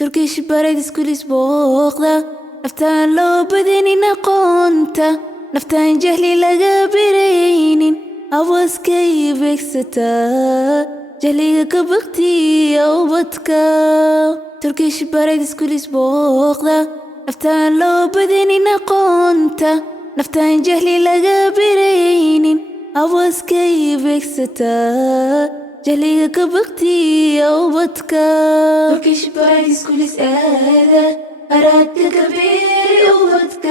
Turkish barad iskuulis booqda naftaan loo badanin aqoonta naftaan jahli laga biraynin awaskay beegsataa jahliga ka baqtiya ubadka Turkish barad iskuulis booqda naftaan loo badanin aqoonta naftaan jahli laga biraynin awaskay beegsataa jahliga ka baqtiya ubadka Turkish barad iskuulis aada أرادك كبير أودك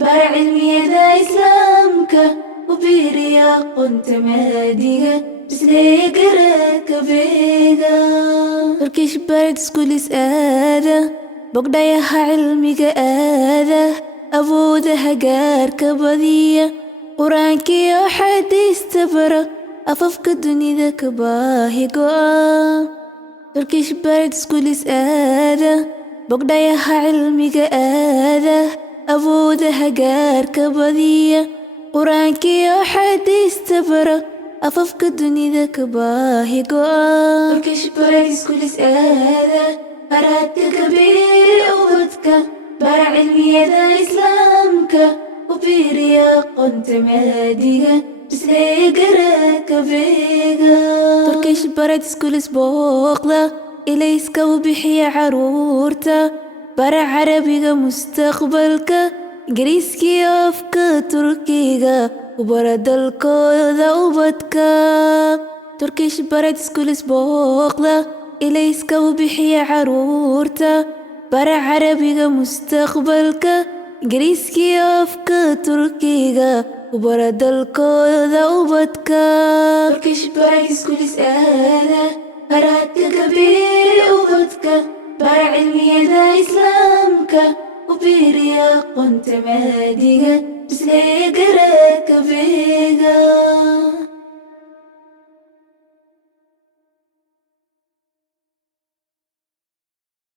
بار علمية إسلامك وبيريا قنت مادية بس ليك راك بيغا Turkish barad iskuulis aada bogdayaha cilmiga aada awoodaha gaarka badiya quraankiyo xadiista bara afafka dunida ka baahi go'a Turkish barad iskuulis aada bogdayaha cilmiga aada awoodaha gaarka badiya quraankiyo xadiista bara afafka dunida ka baahi go'a Turkish barad iskuulis aada أرادك كبير أودك بار علمية إسلامك وبيريا قنت مادية بس ليك راك بيغا Turkish barad iskuulis booqda ilayska u bixiya caruurta bara carabiga mustaqbalka ingiriiskiyo afka turkiga u bara dalkooda ubadka Turkish barad iskuulis booqda ilayska u bixiya caruurta bara carabiga mustaqbalka ingiriiskiyo afka turkiga u bara dalkooda ubadka Turkish barad iskuulis aada أرادك كبير أودك بار علمية إسلامك وبيريا قنت مادية بس ليك راك بيغا